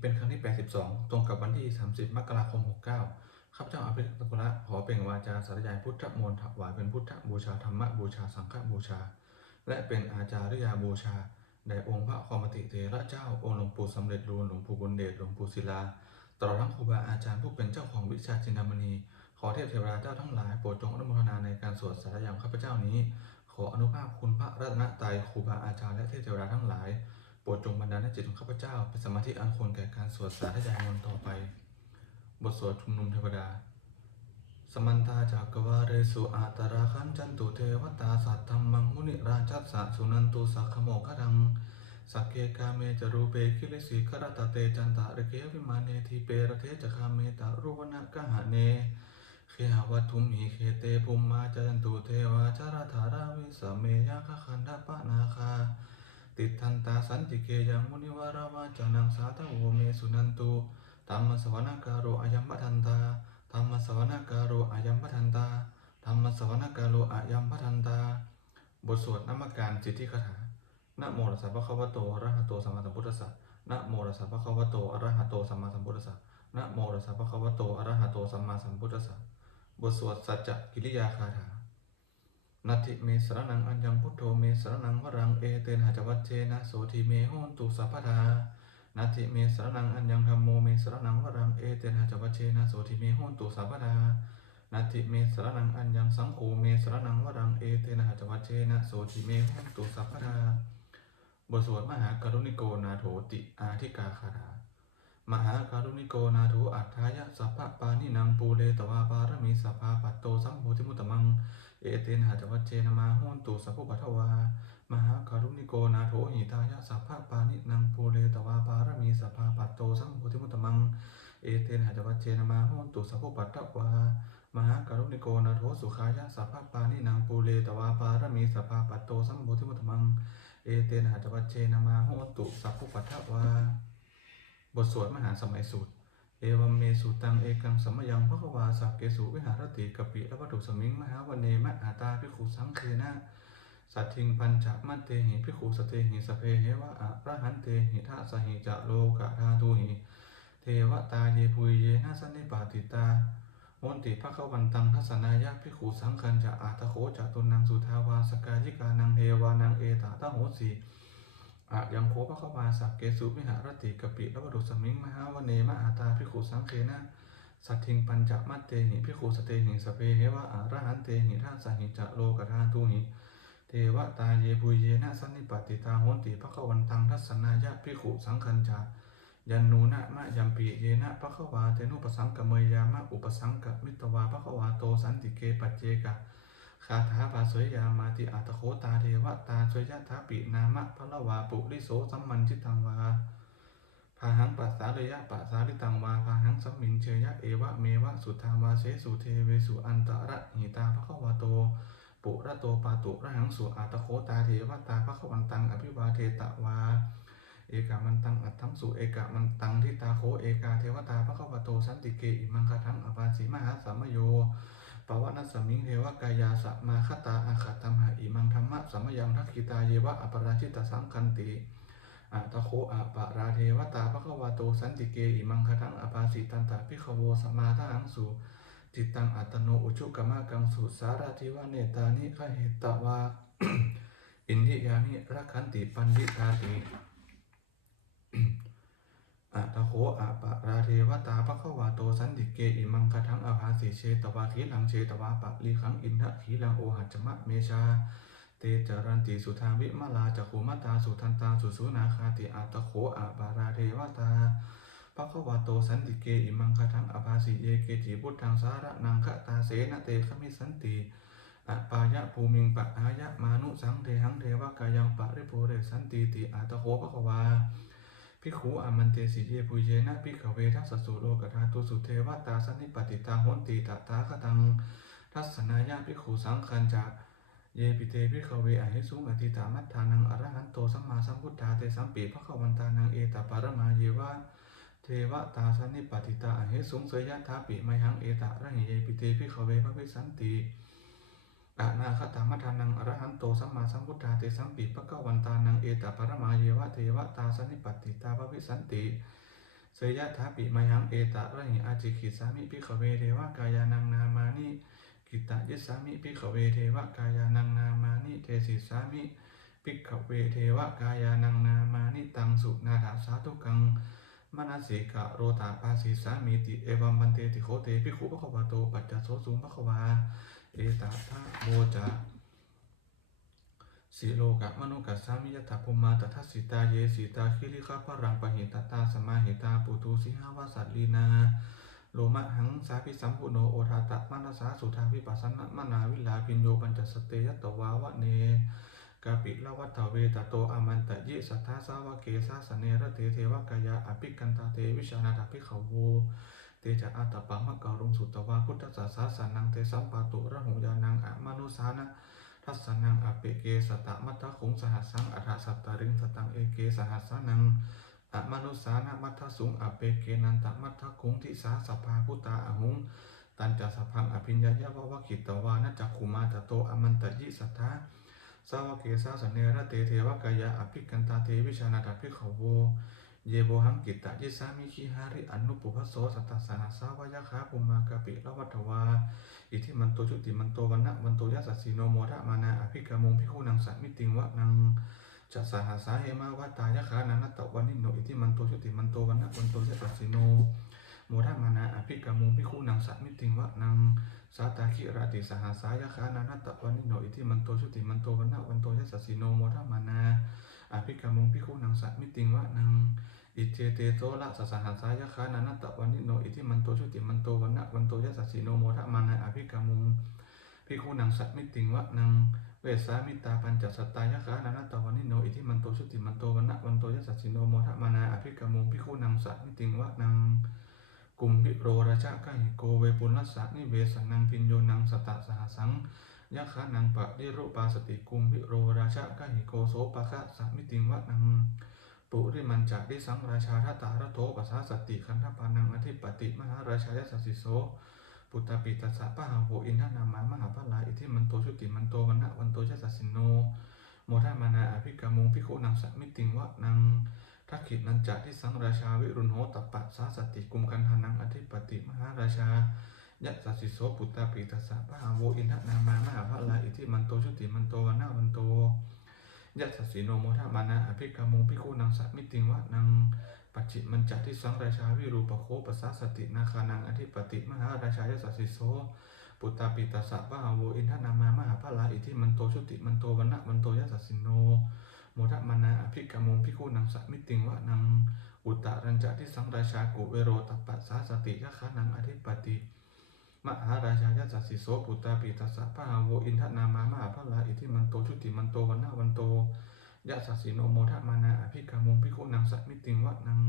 เป็นครั้งที่ 82 ตรงกับวันที่ 30 มกราคม 69 ข้าพเจ้าอภิรักษ์ตะกุละขอเปล่งวาจาสารยายพุทธมนต์ถวายเป็นพุทธบูชาธรรมบูชาสังฆบูชา และเป็นอาจาริยาบูชาแด่องค์พระคอมติเถระเจ้าองค์หลวงปู่สำเร็จรูนหลวงปู่บุญเดชหลวงปู่ศิลาตลอดทั้งครูบาอาจารย์ผู้เป็นเจ้าของวิชาจินดามณี ขอเทพเทวดาเจ้าทั้งหลายโปรดจงอนุโมทนาในการสวดสารยามข้าพเจ้านี้ ขออนุภาพคุณพระรัตนตรัยครูบาอาจารย์และเทพเทวดาทั้งหลาย รดจงบันดาลให้จิตของข้าพเจ้าเป็นสมาธิอันควรแก่การสวดสาธยายมนต์ต่อไป บทสวดชุมนุมเทวดา สมันตาจักรวาเรสุอาตราคันจันตุเทวตาสัตธรรมังมุนิราชัสสะสุนันตุสักขโมคดังสักเกกาเมจรูเปคิเลิสีครตเตจันตะระเกวิมาเนทีเปรเทจคาเมตะรุวนะกหะเนเคหาวัตถุมหิเคเตภุมมาจันตุเทวาจารธาราวิสเมยะคะคันดปะนาคา ติทันตาสันติเกยังมุนิวาราวาจานังสาตโวเมสุนันตุธรรมสวนาการโรอายัมปทันตาธรรมสวนาการโรอายัมปทันตาธรรมสวนาการโรอายัมปทันตา บทสวดนามการสิตทธิคาถานะโมตัสสะภะคะวะโตอะระหะโตสัมมาสัมพุทธัสสะนะโมตัสสะภะคะวะโตอะระหะโตสัมมาสัมพุทธัสสะนะโมตัสสะภะคะวะโตอะระหะโตสัมมาสัมพุทธัสสะบทสวดสัจจกิริยาคาถา นัตถิเมสรนังอัญญังพุทโธเมสรนังวรังเอเตนะจัวัจเจนะโสทิเมโหนตุสัพพทานัตถิเมสรนังอัญญังธรรมโมเมสรนังวรังเอเตนะจัวัจเจนะโสทิเมโหนตุสัพพทานัตถิเมสรนังอัญญังสังโฆเมสรนังวรังเอเตนะจัวัจเจนะโสทิเมโหนตุสัพพทาบทสวดมหากรุณิโกนาโถติอาทิกาคาถามหาการุณิโกนาโถอัฏฐายะสัพพะปานินังปูเลตวาปารมีสัพพะปัตโตสัมโพธิมุตตมัง เอเตนหะจวัจเจนมาโหนตุสัพพุปัทวามหาการุณิโกนาโถหิตายะสัพพะปานินังปูเลตวาปารมีสัพพะปัตโตสัมโพธิมุตตมัง เอเตนหะจวัจเจนมาโหนตุสัพพุปัตวามหาการุณิโกนาโถสุขายะสัพพะปานินังปูเลตวาปารมีสัพพะปัตโตสัมโพธิมุตตมัง เอเตนหะจวัจเจนมาโหนตุสัพพุปัทวาบทสวดมหาสมัยสูตร เอวัมเมสุตังเอกังสัมมยังพระวาสักเกสุวิหารติกปิอวัตุสมิงมหาวันเนมะอาตาภิขุสังเคนะสัตทิงปัญจมัตเตหิภิขุสเตหิสเพเหวะอะระหันเตหิทาสหิจะโลกะทาตุหิ เทวตาเยปุยเยนะสันนิปาติตาโอนติภะคะวันตังทัศนายะภิขุสังคัญจะอาตโขจะตุนังสุทาวาสกายิกานังเทวานังเอตาตโหสี อะยังโคภควาสักเกสุวิหารติกปิและวดุสมิงมหาวเนมอาตาภิขุสังเคนะสัตทิงปัญจมัตเตหิภิขุสเตหิสเปเหวะอะระหันเตหิท่าสหิจะโลกทาตุหิเทวตาเยปุเยนะสันนิปติตาโหนติภควันตังทัศนายะภิขุสังคัญจายันนูนะมะยัมปีเยนะภควาเตนุปสังกเมยามะอุปสังกมิตวาภควาโตสันติเกปัจเจกะ คาถาภาสวยยามาติอัตโคตาเทวตาสวยยะทาปินามะพะละวาปุริโสสัมมันจิตังวาพาหังปัสสาเรยะปัสสาริตังวาพาหังสัมมินเชยะเอวะเมวะสุทาวาเสสุเทเวสุอันตระหิตาภควาโตปุระโตปาตุระหังสุอัตโคตาเทวตาภควันตังอภิวาเทตะวาเอกามันตังอัตถังสุเอกามันตังทิตาโคเอกาเทวตาภควโตสันติเกอิมังคทังอปาสีมหาสัมโย ปวะนัสสมิงเทวกายาสะมาคตาอาคตัมหะอิมังธรรมะสัมมยังทักขิตาเยวะอปราชิตสังคันติอะตโคอะปะราเทวตาภควาโตสันติเกอิมังคทังอปาสิตันตาภิขโวสมมาทังสุจิตตังอัตโนอุชุกมะกังสุสารทิวะเนตานิขเหตตวาอินทิยานิรักขันติปันดิตาติ อะตะโคอะปะราเทวตาภควาโตสันติเกอิมังคทังอภาสิเชตวาทีหลังเชตวาปะลีขังอินทะขีลังโอหัจจมะเมชา เตจารันติสุทาวิมาลาจักขุมตาสุทันตาสุสุนาคาติอะตะโคอะปะราเทวตาภควาโตสันติเกอิมังคทังอภาสิเยเกจิพุทธังสาระนังคตาเสนเตขมิสันติอะปายะภูมิงปะอายะมานุสังเทหังเทวกายังปะริภูเรสันติติอาตโคภควา ภิกขุอามันเตสิเยปุเยนะภิกขเวทัสสุโลกธาตุสุเทวตาสันนิปติตาโหนติตถาคตังทัศนายะภิกขุสังคัญจะเยปิเตภิกขเวอหิสุงอติตามัฏฐานังอรหันโตสัมมาสัมพุทธาเตสัมปีภควันตานังเอตปารมาเยวะเทวตาสันนิปติตาอหิสุงเสยยะทาปิไมหังเอตระหิเยปิเตภิกขเวภวิสันติ อะนาคตามัทานังอรหันโตสัมมาสัมพุทธาเตสัมปีปะกวันตานังเอตปรมาเยวะเทวตาสนนิปติตาภวิสันติเสยยะถาปิมายังเอตะระหิอาจิขิสามิพิขเวเทวกายานังนามานิกิตะยิสามิพิขเวเทวกายานังนามานิเทสิสามิพิขเวเทวกายานังนามานิตังสุนาถาสาธุกังมนัสสิกะโรตาปาสิสามิติเอวัมบันเตติโคเตพิขุปะคะวะโตปัจจโสสุปะคะวา เอตะทะโวจะสีโลกะมโนกัสสามิยถาภูมาตทัสสิตาเยสีตาคิริคาพรังปะหิตตาสมาหิตาปุตุสิหาวาสัตลีนาโลมะหังสาพิสัมพุโนโอทาตะมนัสสาสุทาวิปัสสนะมนาวิลาพินโยปัญจสเตยตวาวะเนกาปิละวัตถเวตโตอามันตะยิสัทธาสาวะเกสาสเนระเตเทวกายาอภิกันตาเตวิชานาถาภิกขโวเตจะอัตตปังมะการุงสุ ตวาสาสนังเตสัมปาตุระหุยานังอะมนุสานะทัสสนังอเปเกสตะมัทธคุงสหัสสังอัฏฐสัตตาริงสตังเอเกสหัสสนังอะมนุสานะมัทธสุงอเปเกนันตมัทธคุงทิสาสภาพุตาอหุงตันจะสพังอภิญญายะวะวะกิตตวานะจักขุมาตโตอมันตยิสัทธาสาวเกสาสเนระเตเทวกายะอภิกันตาเทวิชานาตภิขโว เยโบหังกิตตะยิสามิคิหาริอนุปุพโสสัตตสหสาวายคาภูมากะปิละวัตวา อิทิมันโตชุติมันโตวันนะวันโตยัสสสีโนโมทะมานาอภิกามงพิคูนังสัมมิติงวะนังจัสสหัสสาเหมาวัตายะขานันตตะวันนิโนอิทิมันโตชุติมันโตวันนะวันโตยัสสสีโนโมทะมานาอภิกามงพิคูนังสัมมิติงวะนังสาตาคิราติสหัสสายะขานันตตะวันนิโนอิทิมันโตชุติมันโตวันนะวันโตยัสสสีโนโมทะมานา อภิกามงพิคูนังสัมมิติงวะนังอิเทเตโตละสสหัสสายะคานานัตตะวันนิโนอิทิมันโตชุติมันโตวันนะวันโตยัสสสีโนโมทะมานาอภิกามุงพิคูนังสัตมิติงวะนังเวสามิตาปัญจสัตตายะคานานัตตะวันนิโนอิทิมันโตชุติมันโตวันนะวันโตยัสสสีโนโมทะมานาอภิกามุงพิคูนังสัตมิติงวะนังกุมพิโรราชะกะหิโกเวปุลัสสะนิเวสนังพินโยนังสตตะสหสัง ยะคานังปะริรุปาสติกุมพิโรราชะกะหิโกโสปะคะสัมิติงวะนังปุริมันจะดิสังราชาทตารโตปัสสาสติคันธปานังอธิปติมหาราชายสัสสิโสปุตตปิตัสสะปะหาโหอินทนามามหาพลาอิทิมันโตชุติมันโตวันนะวันโตยสัสสินโนโมทามานาอภิกามุงพิโคนังสัมิติงวะนังทักขินันจะที่สังราชาวิรุณโหตปัสสาสติกุมกันหานังอธิปติมหาราชา ยะสัสสิโสปุตตปิตัสสะปะหาโหอินทนามามหาพลาอิทิมันโตชุติมันโตวันนะวันโตยัสสสีโนโมทะมานาอภิกามุงพิคูนังสัมิติงวะนังปัจจิมันจัที่สังราชาวิรูปโคปัสสาสตินาคานังอธิปติมหาราชายสัสสิโสปุตตาปิตัสสะวะหาโวอินทนามามหาพลาอิทิมันโตชุติมันโตวันนะวันโตยัสสสิโนโมทะมานาอภิกามุงพิคูนังสัมิติงวะนังอุตตรัญจะที่สังราชากุเวโรตัปัสสาสติยะคานังอธิปติ มหาราชายสัสสิโสปุตตาปิตัสสะพะหาโวอินทนามามหาพลาอิทิมันโตชุติมันโตวันนะวันโตยะสัสสิโนโมทมานาอภิกามุงพิโคนังสัตมิติงวะนัง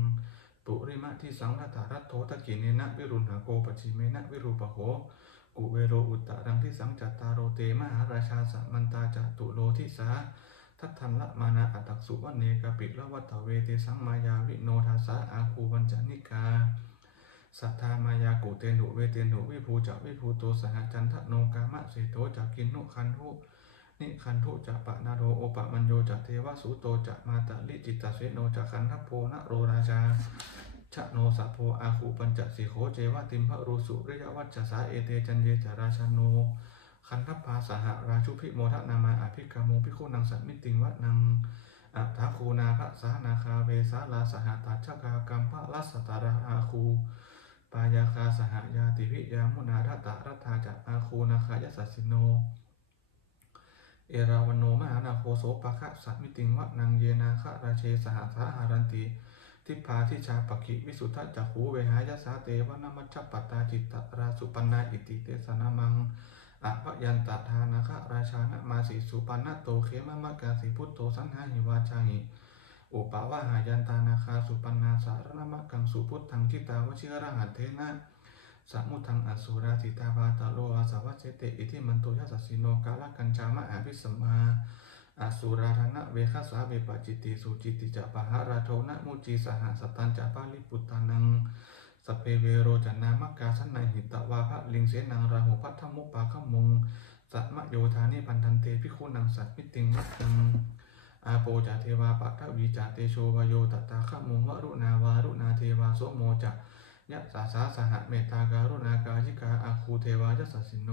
ปุริมะที่สังนาตารัตโทตะกิเนนะวิรุณหาโกปจิเมนะวิรูปโหกุเวโรอุตตะรังที่สังจัตตาโรเตมหาราชาสัมมันตาจตุโลทิสาทัตทันละมานาอัตตักสุวะเนกปิละวัตเวเตสังมายาวิโนทาสาอาคูวันจานิกา สัทธามายากุเตนุเวเตนุวิภูจะวิภูโตสหจันทโนกามะเสโตจักกินนุคันทุนิคันทุจะปะนาโรโอปะมัญโยจะเทวสุโตจะมาตะลิจิตตเสโนจะคันทโพนะโรราชาชะโนสะโพอาคูปัญจสิโขเจวะติมพะรูสุริยวัจจสาเอเตจันเยจาราชโนคันทัพพาสหราชุพิโมทนามาอภิกามุงพิคุนังสัตมิติงวะนังอัฏฐคูนาภะสานาคาเวสาลาสหตัจฉกากรรมพระลัสตาราอาคู ปายาคาสหยาติวิยามุนาทัตตะรัตถาจะอาคูนาคายสัสสิโน เอราวันโนมหานาโคโสปะคะสัตมิติงวะนังเยนาคะราเชสหสาหารันติทิพาทิชาปกิวิสุทธจักขูเวหายสาเตวนามัชปัตตาจิตตราสุปันนาอิติเตสนามังอภยันตทานาคะราชานะมาสิสุปันนโตเขมะมะกาสิพุทโธสันหาหิวาชาหิ อุปาวหายันตานาคาสุปันนาสารณมะกังสุพุทธังทิตาวชิระหัตเทนะสมุทังอสุราติตาบาตาโลอาสาวัจเจเตอิทิมันโตยัสสิโนกาลกัญจามะอภิสมาอสุราธนะเวคัสสาเวปจิตติสุจิติจะปหาราโทนะมุจีสหสตันจะปาลิปุตานังสเปเวโรจนามกกาสันในหิตวาภะลิงเสนังราหุพัทธมุปปาขมุงสัมโยธานิพันธันเตพิคุนังสัตมิติงมัตตัง อาโปจาเทวาปัทวีจาเตโชวโยตตาขะมุงวรุณาวารุณาเทวาโสโมจะยะสาสาสหเมตตาการุณากายิกาอาคูเทวายะสัสสิโน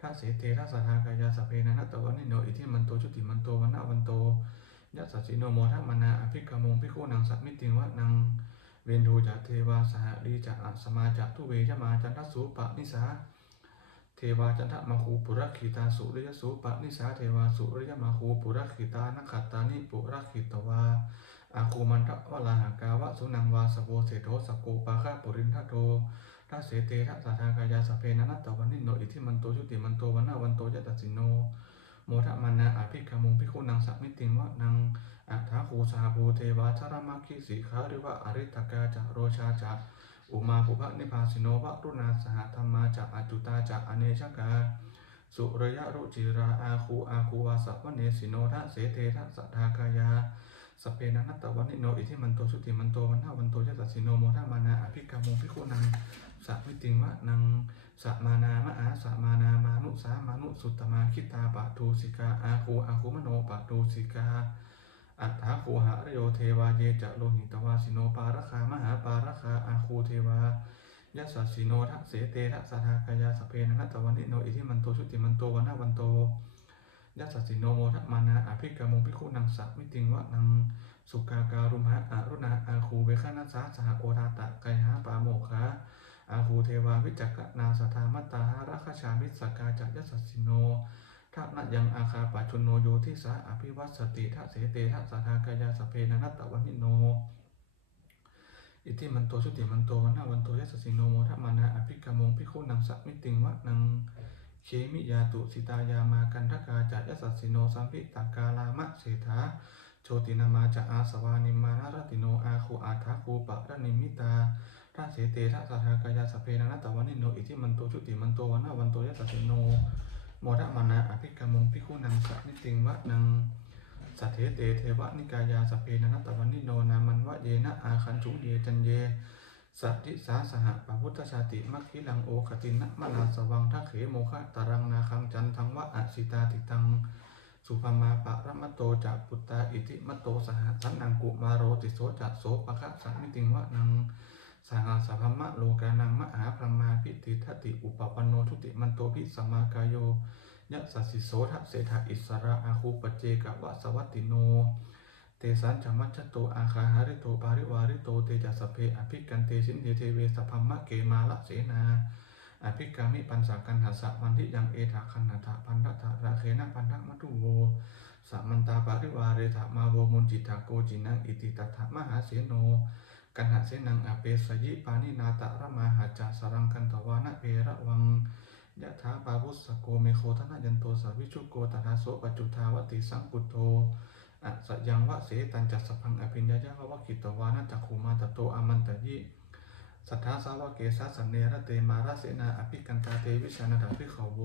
ทัสเสเททัสสะทากายาสเพนะนัตตวันนิโนอิทิมันโตชุติมันโตวันนวันโตยะสัสสิโนโมทัมนาอภิกขมงพิโคนังสัตมิติวะนังเวนโทจะเทวาสหรีจะอัสมาจะทุเวยมาจันทสุปะนิสา เทวาจันทมาคูปุรักขิตาสุริยสุปะนิสาเทวาสุริยมาคูปุรักขิตานักขัตตานิปุรักขิตวาอาคูมันทวลาหากาวะสุนังวาสโวเสโทสกโกปาคะปุรินทโททัเสเตทัสสะทากายาสเพนันตตวันนิโนอิทิมันโตชุติมันโตวันนาวันโตยะตัสิโนโมทะมานาอาภิกขมุงพิคุนังสัมมิติงวะนังอัฏฐาคูสาภูเทวาชรมัคคิสีขาริวะอริตกาจะโรชาจะ อุมาภุพะนิพพาสิโนวะรุณาสหธรรมาจะอจุตาจะอเนชกา สุรยะรุจิราอาคูอาคูวาสัพเนสิโนทะเสเททะสัทธากายาสเพนันตตวันนิโนอิทิมันโตสุติมันโตวันนาวันโตยะตัสสิโนโมทะมานาอภิกขมุงพิคุนังสัมมิติงวะนังสัมมานามะอาสัมมานามานุสามานุสุตตมาคิตาปะทูสิกาอาคูอาคูมโนปะทูสิกา อัฏฐาคูหะรโยเทวาเยจะโลหิตวาสิโนปาระคามหาปาระคาอาคูเทวายะสัสสิโนทัเสเตทัสทากายาสเพนันตวันนิโนอิทิมันโตชุติมันโตวันนาวันโตยะสัสสิโนโมทัมานาอภิกขมุงพิคุนังสัมมิติงวะนังสุกาการุมหะอารุณาอาคูเวคานัสสะสหโอทาตะกายหาปาโมคาอาคูเทวาวิจักนาสทามัตตาหารัคชามิสกาจักยะสัสสิโน ทัพนยังอาคาปัจจุโนโยทิสาอภิวัตสติทัเสเตทัสสะทากายาสเพนันตตวันนิโน อิทิมันโตชุติมันโตวันนาวันโตยัสสิโนโมทัมานาอภิกขมงพิคุนังสัมมิติงวะนังเคมิยาตุสิตายามากันทกาจะยัสสสสิโนสัมพิตากาลามะเศรษฐาโชตินามาจะอาสวานิมานารติโนอาคูอาทาคูปะรนิมิตาทัเสเตทัสสะทากายาสเพนันตตวันนิโน อิทิมันโตชุติมันโตวันนาวันโตยัสสิโน มทะมานาอภิกขมุงพิคุนังสันิติงวะนังสัทเทเตเทวะนิกายาสพเพนันตวันนิโนนามันวะเยนะอาคันจุเยจันเยสัตติสาสหะปพุทธชาติมัคคิลังโอคตินะมนาสวังทักเขโมคะตารังนาคังจันทังวะอสิตาติตังสุภมาปะระมะโตจักปุตตาอิติมะโตสหสันนังกุมาโรติโสจักโสปะคะสัมิติงวะนัง สหสพมะโลกานังมหาพรมาพิติทัติอุปปันโนทุติมันโตพิสมากายโยยะสัสสิโสทะเสถะอิสระอาคูปเจกะวะสวัตติโน เตสันจมัจโตอาคาหาริโตปาริวาริโตเตจัสเพอภิกันเตสินเทเทเวสพัมมะเกมาละเสนาอภิกามิปัญสากันหัสสะมันทิยังเอถาคันนาถาพันธะถาราเคนะพันธะมัตุโวสัมมันตาปาริวาเรถามาโวมุนจิตาโกจินังอิติตัถามหาเสโน กันหะเสนังอเปสยิปานินาตะระมาหาจาสรังกันตวานะเพระวังยะถาปาวุสสโกเมโคทนายันโตสาวิชุโกตถาโสปัจจุทาวติสังกุโตอสยังวะเสตันจัสพังอภิญญายะวะกิตวานะจักขุมาตโตอมันตยิสัทธาสาวะเกสาสันเนระเตมาราเสนาอภิกันตาเตวิชานาถาภิขโว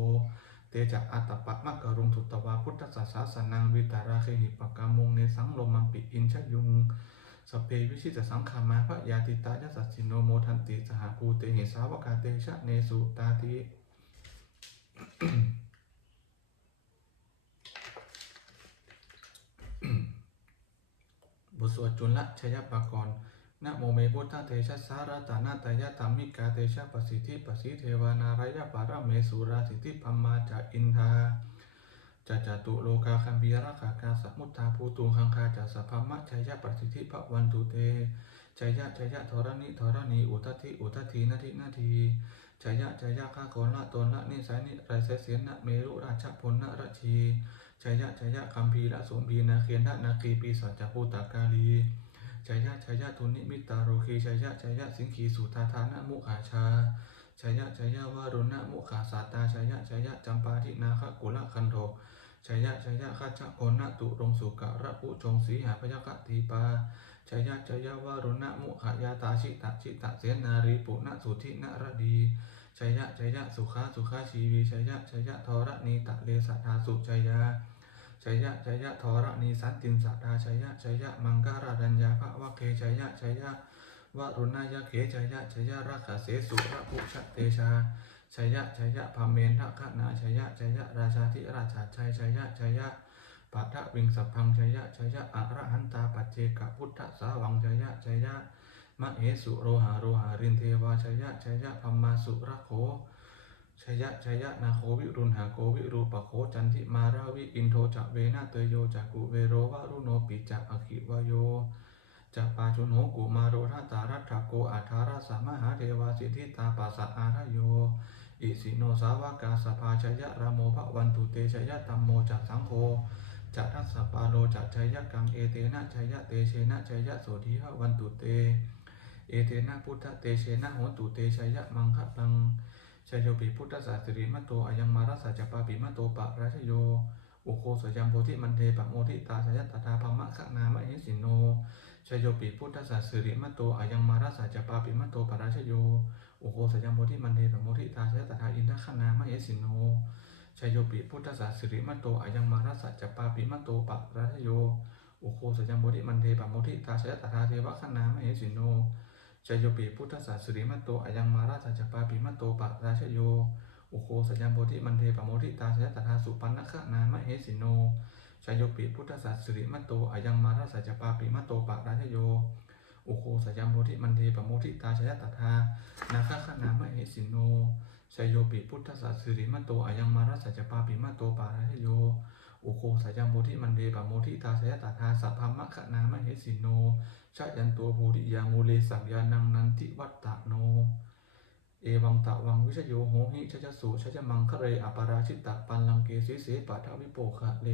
เตจักอัตปะมะกะรุงถุตวาพุทธสัสาสนังวิตาราเคหิปกามุงเนสังโลมัมปิอินชยุง สเพวิชิตสังขามาพระยาติตายสัสสิโนโมทันติสหภูเตหิสาวกาเตชะเนสุตาติบทสวดจุลชยปากรนะโมเมพุทธเทชะสารตานาตยะธรรมิกาเตชะปสิทธิปสิเทวานารายะปารเมสุราสิทธิพัมมาจาอินทา จะจตุโลกาคัมพีระขากาสมุทธาภูตุหังคาจัสพัมมะชัยยะปสิทิภวันตุเตชัยยะชัยยะธรณิธรณีอุทธิอุทธินาทินาทีชัยยะชัยยะข้าโคนละตนละนิสัยนิไรเสเสียนนะเมรุราชพลนะรชีชัยยะชัยยะคัมภีระสมพีนาเคียนนะนาคีปีสัจจภูตากาลีชัยยะชัยยะทุนิมิตาโรคีชัยยะชัยยะสิงขีสุธาธานะมุขาชาชัยยะชัยยะวารุณะมุขาสาตาชัยยะชัยยะจำปาทินาคกุละคันโท ชัยยะชัยยะข้าชะโกนะตุรงสุกะระปุชงสีหาพยกะทีปาชัยยะชัยยะวารุณะมุขยาตาชิตะชิตะเสนารีปุณะสุทินะรดีชัยยะชัยยะสุขาสุขาชีวีชัยยะชัยยะทรณีตะเลสัทธาสุชัยยะชัยยะชัยยะทรณีสันตินสัทธาชัยยะชัยยะมังการารัญญาภวะเคชัยยะชัยยะวรุณายะเขชัยยะชัยยะรักขเสสุระภุชเตชา ชัยยะชัยยะพามเมนทะคะนาชัยยะชัยยะราชาธิราชาชัยชัยยะชัยยะปัทะวิงสัพพังชัยยะชัยยะอรหันตาปัจเจกพุทธสาวังชัยยะชัยยะมะเหสุโรหาโรหารินเทวาชัยยะชัยยะพัมมาสุระโขชัยยะชัยยะนาโควิรุณหาโกวิรูปโคจันทิมาราวิอินโทจะเวนะเตโยจักุเวโรวะรุโนปิจะอคิวโยจัปปาชุนโหกุมาโรธาตารัตถโกอาธาราสามหาเทวาสิทธิตาปัสสะอาทโย อิสิโนสาวกาสภาชยะรามโมภวันตุเตชยะตัมโมจักสังโฆจัทัสสปาโลจักชยะกังเอเตนะชยะเตเชนะชยะโสธิภวันตุเต เอเตนะพุทธเตเชนะโหตุเตชยะมังคะลังชยโยปิพุทธศาสริมตโตอายังมารัสสะจปาปิมตโตปะราชโยอุโคสยัมโพธิมันเทปะโมทิตาชยะตถาภมะขะนามะหิสิโนชยโยปิพุทธศาสริมตโตอายังมารัสสะจปาปิมตโตปะราชโย โอโคสยามโพธิมันเทปะโมทิตาชยตถาอินทคณามะเยสินโนชัยโยปิพุทธศาสริมัตโตอายังมารัสสะจปาปิมัตโตปะรัชโยโอโคสยามโพธิมันเทปะโมทิตาชยตถาเทวคณามะเยสินโนชัยโยปิพุทธศาสริมัตโตอายังมารัสสะจปาปิมัตโตปะราชโยโอโคสยามโพธิมันเทปะโมทิตาชยตถาสุปันนคณามะเยสินโนชัยโยปิพุทธศาสริมัตโตอายังมารัสสะจปาปิมัตโตปะราชโย อุโคสยามโพธิมันเทปโมทิตาชยตถานาคขนามะเหสิโนชยโยปิพุทธศาสริมตโตอายังมารัสจปาปิมตโตปาราชโยอุโคสยังโพธิมันเดปโมทิตาสยตถาสัพพมะขนามะเหสิโนชยันโตโพธิยาโมเลสักยานังนันติวัตตะโนเอวังตะวังวิชโยโหหิชะจสุชะจมังคะเรอปาราชิตตะปันลังเกสีเสปัทวิโปคะเล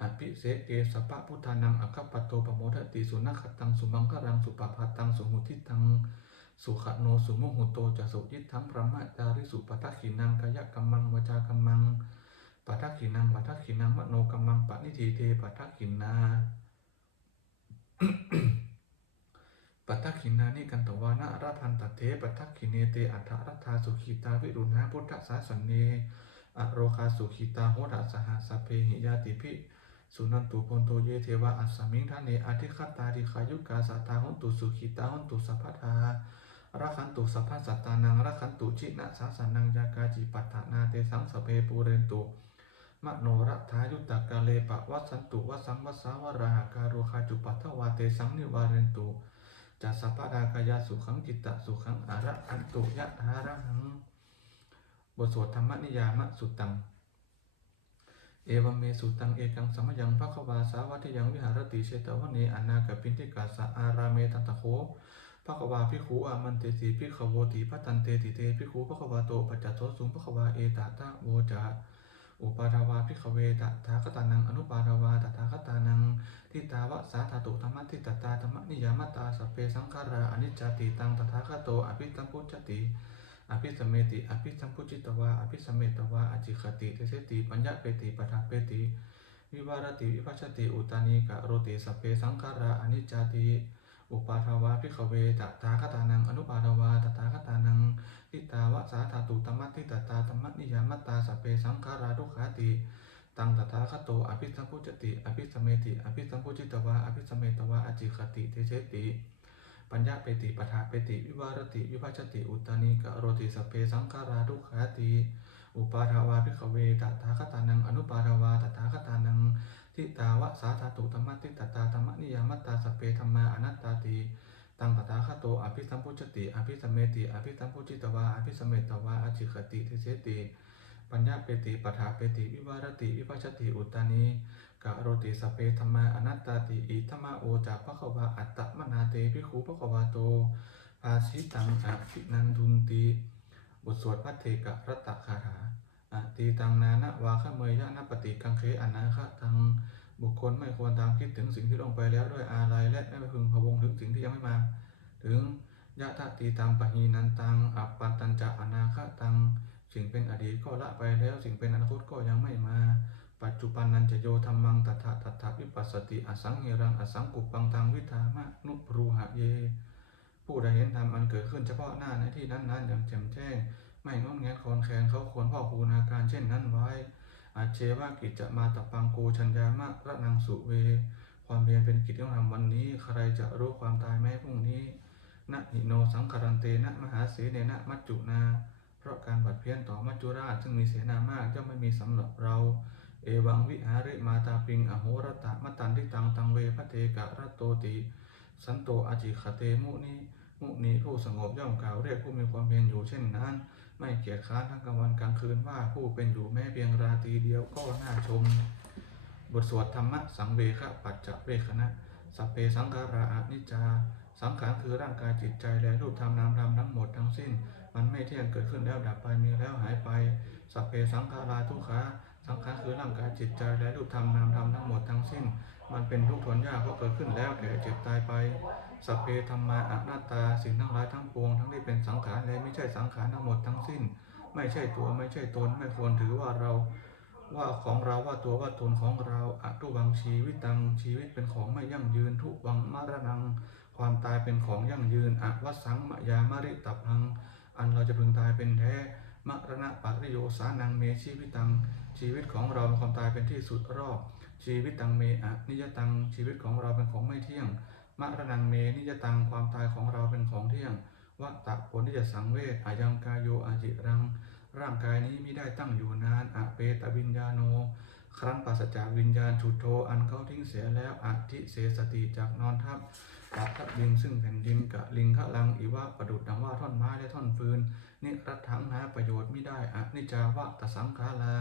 อภิเสเกสปะพุทธานังอัคคปโตปโมทติสุนัขตังสุมังครังสุปภาตังสุหุทิตังสุขโนสุโมหุโตจะสุยิทังพระมะจาริสุปทักขินังกายกัมมังวจากัมมังปทักขินังปทักขินังมโนกัมมังปณิทีเทปทักขินาปัทักขินานิกันตวานะราพันตเทปัทักขิเนเตอัฏฐรัตถาสุขีตาวิรุณหาพุทธสาสนเนอโรคาสุขีตาโหราสหสเพหิยาติพิ สุนันตุพนโตเยเทวะอัสสมิงทานเนอธิคตาดิขายุกาสาตาหนตุสุขิตาหนตุสัพพทารักขันตุสัพพสัตตานังรักขันตุชินะสาสานังยากาจิปัฏฐานาเตสังสเพปูเรนตุมโนรัฐายุตตกาเลปะวัสันตุวัสังวัสสาวราหาการุคาจุปัทวาเตสังนิวาเรนตุจัสสะพดากายาสุขังจิตตะสุขังอาระขันตุยะทาระหังบทสวดธรรมนิยามะสุตัง เอวัมเมสุตังเอกังสัมมยังภควาสาวัตยังวิหารติเชตวเนอนาคปินทิกาสะอาราเมตันตะโคภควาภิกขุอามันเตสีภิขโวติพัตันเตติเตภิกขุภควาโตปัจจโตสุงภควาเอตตะโวจาอุปาทาวาภิขเวตถาคตานังอนุปาทาวาตถาคตานังทิตาวะสาธาตุธรรมทิตตาธรรมนิยามตาสพเพสังขาราอนิจจติตังตถาคโตอภิตัมพุจจติ อภิสมเมติ อภิสัมพุจิตวา อภิสมเมตวาอจิคติเทเสติ ปัญญาเปติปทาเปติ วิวารติ วิพัชติ อุตานิกะโรติสัพเพสังขาราอนิจจติ อุปาทวาพิขเวตถาคตานัง อนุปาทวาตถาคตานังทิตาวะสาธาตุธรรมทิตตาธรรมนิยามตาสัพเพสังขาราทุขาติตังตถาคโตอภิสัมพุจติ อภิสมเมติ อภิสัมพุจิตวา อภิสมเมตวาอจิคติเทเสติ ปัญญาเปติปทาเปติ วิวารติวิภัชติ อุตตานิกะโรติสเพสังขาราทุกขาติอุปาทาวาภิกขเวตถาคตานัง อนุปาทาวาตถาคตานังทิตาวะสาธาตุธรรมติตตาธรรมนิยามตตาสเพธรรมาอนัตตาติตังตถาคโตอภิสัมพุจติอภิสมเมติอภิสัมพุจิตวาอภิสมเมตวาอจิคติเทเสติ ปัญญาเปติปทาเปติ วิวารติ วิภัชติ อุตตานิ กะโรติสเพธรรมาอนัตตาติอิธรรมโอจากพระควาอัตตมนาเตภิกขุพระควาโตภาชิตังอภินันทุนติบทสวดพัทเทกะรัตตคาถาอตีตังนานะวาคะเมยยะนปฏิกังเคอนาคะตังบุคคลไม่ควรตามคิดถึงสิ่งที่ลงไปแล้วด้วยอาลัยและไม่พึงพะวงถึงสิ่งที่ยังไม่มา ถึงยะทะตีตังปะหีนันตังอัปปันตันจะอนาคะตังสิ่งเป็นอดีตก็ละไปแล้วสิ่งเป็นอนาคตก็ยังไม่มา ปัจจุบันนันจะโยธรรมังตถาตถาวิปัสสติอสังเฮรังอสังกุปังตังวิธามะนุปรูหะเย ผู้ใดเห็นธรรมอันเกิดขึ้นเฉพาะหน้าในที่นั้นๆอย่างแจ่มแจ้ง ไม่งอนแงนคอนแคนเขาควรพ่อคูนาการเช่นนั้นไว้ อาเชวากิจจะมาตปังโกชัญญามะระนังสุเว ความเพียรเป็นกิจต้องทำวันนี้ ใครจะรู้ความตายแม้พรุ่งนี้นะหิโนสังคารันเตนะมหาเสเนนะมัจจุนา เพราะการบัดเพี้ยนต่อมัจจุราชซึ่งมีเสนามากย่อมไม่มีสำหรับเรา เอวังวิหาริมาตาปิงอโหรตะมตันทิตังตังเวพระเทกะระโตติ สันโตอาจิขเตมุนีมุนีผู้สงบย่อมกล่าวเรียกผู้มีความเพียรอยู่เช่นนั้น ไม่เกียจค้านทั้งกลางวันกลางคืนว่าผู้เป็นอยู่แม้เพียงราตรีเดียวก็น่าชม บทสวดธรรมะสังเวคะปัจจเวคณะสัพเพสังขาราอนิจจา สังขารคือร่างกายจิตใจและรูปธรรมนามธรรมทั้งหมดทั้งสิ้น มันไม่เที่ยงเกิดขึ้นแล้วดับไปมีแล้วหายไป สัพเพสังขาราทุกขา สังขารคือร่างกายจิตใจและรูปธรรมนามธรรมทั้งหมดทั้งสิ้น มันเป็นทุกข์ทนยากเพราะเกิดขึ้นแล้วแก่เจ็บตายไปสัพเพธรรมาอนัตตาสิ่งทั้งหลายทั้งปวงทั้งที่เป็นสังขารและไม่ใช่สังขารทั้งหมดทั้งสิ้น ไม่ใช่ตัวไม่ใช่ตนไม่ควรถือว่าเราว่าของเราว่าตัวว่าตนของเราอัตุวังชีวิตตังชีวิตเป็นของไม่ยั่งยืน ทุวังมรณัง ความตายเป็นของยั่งยืนอวัสสังมยามริตับพัง อันเราจะพึงตายเป็นแท้ มรณะปริโยสานังเมชีวิตตัง ชีวิตของเราเป็นความตายเป็นที่สุดรอบ ชีวิตตังเมอะนิยตัง ชีวิตของเราเป็นของไม่เที่ยงมรณังเมนิยตังความตายของเราเป็นของเที่ยงวะตะผลที่จะสังเวชอายังกายโยอาจิรัง ร่างกายนี้ไม่ได้ตั้งอยู่นานอะเปตวิญญาโน ครั้นปราศจากวิญญาณฉุดโทอันเขาทิ้งเสียแล้วอธิเสสติจากนอนทับปะทับดินซึ่งแผ่นดินกะลิงคะลังอีว่าประดุดดังว่าท่อนไม้และท่อนฟืนนิรัตถังหาประโยชน์ไม่ได้อะนิจาวะตสังขารา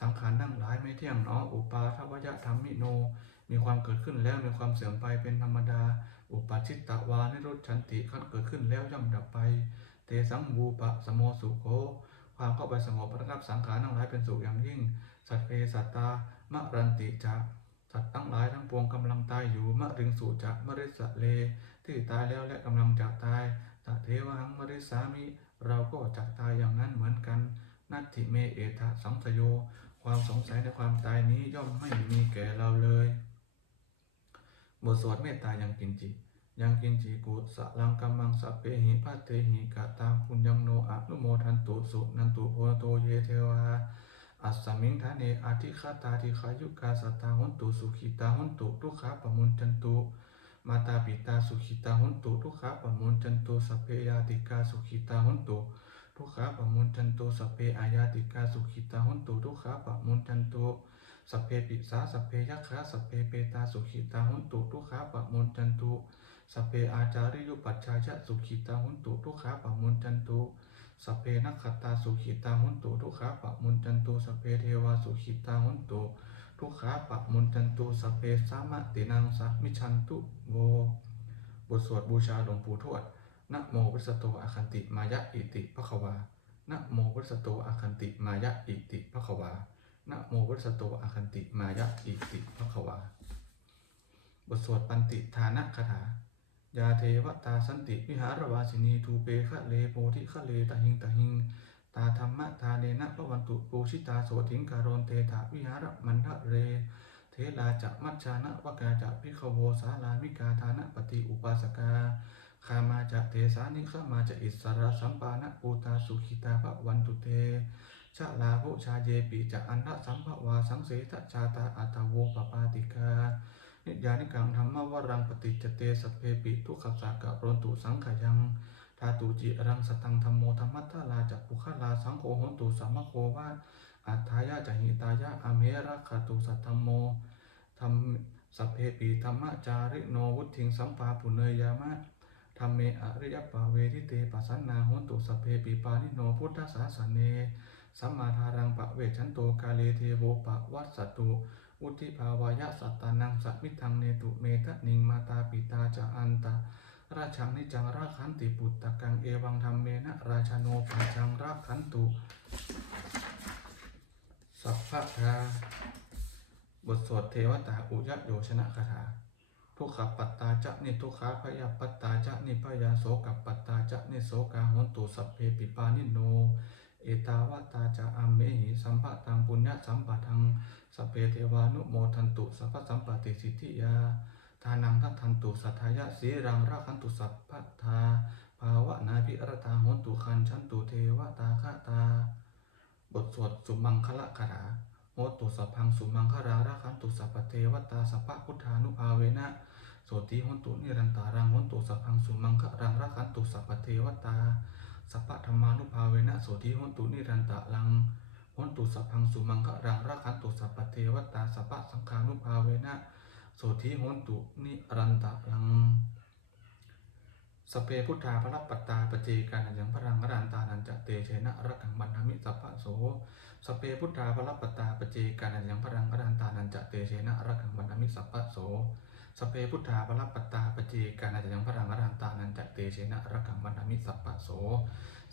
สังขารทั้งหลายไม่เที่ยงหนออุปาทวยธรรมิโน มีความเกิดขึ้นแล้วมีความเสื่อมไปเป็นธรรมดา อุปาชิตตะวานิรุชันติขั้นเกิดขึ้นแล้วย่อมดับไป เตสังบูปะสมโมสุโคความเข้าไปสงบระงับสังขารทั้งหลายเป็นสุขอย่างยิ่ง สัตเพสัตตามะรันติจะสัตว์ทั้งหลายทั้งปวงกำลังตายอยู่มะริงสุจะมะริสะเล ที่ตายแล้วและกำลังจะตายตะเทวังมะริสามิเราก็จะตายอย่างนั้นเหมือนกัน นัตถิเมเอทะสังสโย ความสงสัยในความตายนี้ย่อมไม่มีแก่เราเลยบทสวดเมตตายังกินจิ ยังกินจิกุสะลังกัมมังสัพเพหิพัตเตหิกะตังปุญญังโนอะนุโมทันตุสุนันตุโพโตเยเทวา อัสมิงทาเนอาทิคาตาทิขายุกาสตาหุนตุสุขิตาหุนตุทุกขาปมุนจันตุมาตาปิตาสุขิตาหุนตุทุกขาปมุนจันตุสัพเพยาติกาสุขิตาหุนตุทุกขาปมุนจันตุสัพเพอายาติกาสุขิตาหุนตุทุกขาปมุนจันตุสัพเพปิสาสัพเพยัคขาสัพเพเปตาสุขิตาหุนตุทุกขาปมุนจันตุสัพเพอาจาริยุปัจจายะสุขิตาหุนตุทุกขาปมุนจันตุ สัพเพนักขตาสุขิตาหุนตุทุกขาปะมุนจันตุสัพเพเทวาสุขิตาหุนตุทุกขาปะมุนจันตุสัพเพสามะตินังสัมมิชันตุโวบทสวดบูชาหลวงปู่ทวดนะโมพุทธโตอาคันติมายะอิติภควานะโมพุทธโตอาคันติมายะอิติภควานะโมพุทธโตอาคันติมายะอิติภควาบทสวดปันติฐานะคาถา ยาเทวตาสันติวิหารวาสินีทูเปคะเลโพธิคะเลตะหิงตะหิงตาธรรมะทาเนนะพระวันตุปูชิตาโสถิงการนเตถาวิหารมันทะเร เทลาจะมัจชานะวกาจะพิขโวสาลามิกาทานะปฏิอุปาสกาคามาจะเทสานิขามาจะอิสระสัมปานะปูตาสุขิตาภวันตุเตชะลาภุชาเยปิจะอันทะสัมภวาสังเสทชาตาอัตโวปปาติกา นิยานิกังธรรมวรังปฏิจเตสพเพปิทุกขสากะโรนตุสังขยังทาตุจิรังสตังธรรมโมธรรมัทธาลาจักปุคลาสังโฆโหนตุสัมมโควาอัฏฐายะจหิตายะอเมระคตุสัตธรรมโมธรรมสัพเพปิธรรมจาริโนวุทิงสัมปาปุเนยามะธรรมเมอริยปาเวทิเตปัสสันนาโหนตุสัพเพปิปานิโนพุทธสาสเนสัมมาทารังปะเวชันโตกาเลเทโวปะวัสตุ อุทิภาวายะสัตตานังสัมมิทังเนตุเมทะนิงมาตาปิตาจะอันตาราชังนิจังราคันติปุตตะกังเอวังธรรมเมนะราชโนปัญจังราคันตุสัพพะทาบทสวดเทวตาอุยะโยชนะคาถาทุกขปัตตาจะนิทุกขาพยาปัตตาจะนิพยาโสกับปัตตาจะนิโสกาหนตุสัพเพปิปานิโน เอตาวตาจะอัมเมหิสัมปะตังปุญญสัมปะทังสเพเทวานุโมทันตุสัพพสัมปติสิทธิยาทานังทัทันตุสัทธายะสีรังราคันตุสัพพทาภาวะนาภิรตาหนตุคันชันตุเทวตาคาตา บทสวดสุมังคละคาถาโหตุสัพพังสุมังคาราราคันตุสัพเทวตาสัพพะพุทธานุภาเวนะโสติหนตุนิรันตารังหนตุสัพพังสุมังคารังราคันตุสัพเทวตา สัพพะธรรมานุภาเวนะโสติหนตุนิรันตารังหนตุสัพพังสุมังคารังราคันตุสัพพเทวตาสัพพะสังฆานุภาเวนะโสธิหนตุนิรันตะลังสพเพพุทธาพระปัตตาปเจกานันยังพรังรันตานันจะเตเชนะระกังบันทมิสัพพะโสสพเพพุทธาพระปัตตาปเจกานันยังพรังรันตานันจะเตเชนะระกังบันทมิสัพพะโส สเพพุทธาพระปัตตาปเจกานันยังพรังอรันตานันจะเตเชนะระกังบันมิสัพพะโส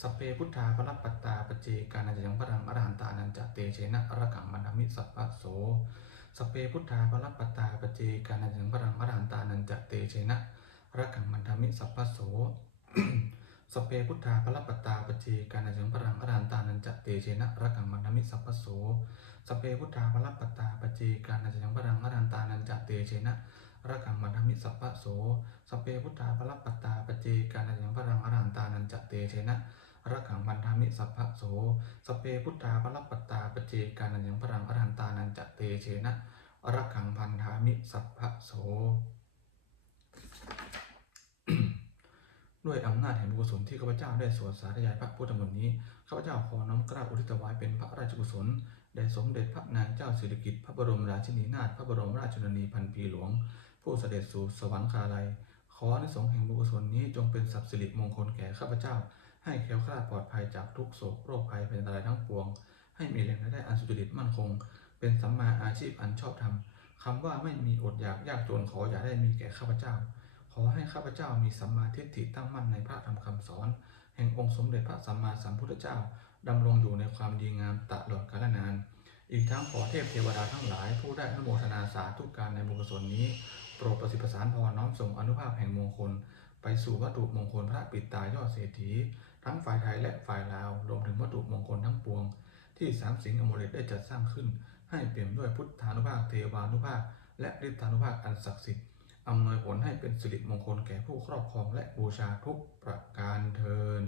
สเพพุทธาพระปัตตาปเจกานันยังพรังอรันตานันจะเตเชนะระกังบันมิสัพพะโสสเพพุทธาพระปัตตาปเจกานันยังพรังอรันตานันจะเตเชนะระกังบันมิสัพพะโสสเพพุทธาพระปัตตาปเจกานังพรังอรันตานันจะเตเชนะระกังมันมิสัพพโสสเพพุทธาพระปัตตาปเจกานังพรังอรันตานันจะเตเชนะ ระกังมันทมิสัพพโส สเพพุทธาพระปัตตาปเจกานังพรังอรันตานันจเตเชนะระกังมันทมิสัพพโส สเพพุทธาพระปัตตาปเจกานังพรังอรันตานันจเตเชนะระกังพันธามิสัพพโส ด้วยอำนาจแห่งบุญกุศลที่ข้าพเจ้าได้สวดสาธยายพระพุทธมนต์นี้ข้าพเจ้าขอน้อมกล้าอุทิศถวายเป็นพระราชกุศลแด่สมเด็จพระนางเจ้าสิริกิติ์พระบรมราชินีนาถพระบรมราชชนนีพันปีหลวง ผู้เสด็จสู่สวรรคาลัย ขออนิสงส์แห่งบุญกุศลนี้จงเป็นสัพสิริมงคลแก่ข้าพเจ้า ให้แคล้วคลาดปลอดภัยจากทุกโศกโรคภัยเป็นอะไรทั้งปวง ให้มีแหล่งรายได้อันสุจริตมั่นคง เป็นสัมมาอาชีพอันชอบธรรมคำว่าไม่มีอดอยากยากจนขออย่าได้มีแก่ข้าพเจ้า ขอให้ข้าพเจ้ามีสัมมาทิฏฐิตั้งมั่นในพระธรรมคำสอน แห่งองค์สมเด็จพระสัมมาสัมพุทธเจ้าดำรงอยู่ในความดีงามตลอดกาลนาน อีกทั้งขอเทพเทวดาทั้งหลายผู้ได้อนุโมทนาสาธุการในบุญกุศลนี้ โปรดประสิทธิประสานพรน้อมส่งอนุภาพแห่งมงคล ไปสู่วัตถุมงคลพระปิดตายอดเศรษฐี ทั้งฝ่ายไทยและฝ่ายลาวรวมถึงวัตถุมงคลทั้งปวง ที่สามสิงห์อมเลตได้จัดสร้างขึ้น ให้เปี่ยมด้วยพุทธานุภาพเทวานุภาพ และฤทธานุภาพอันศักดิ์สิทธิ์อำนวยผลให้เป็นสิริมงคลแก่ผู้ครอบครองและบูชาทุกประการเทิน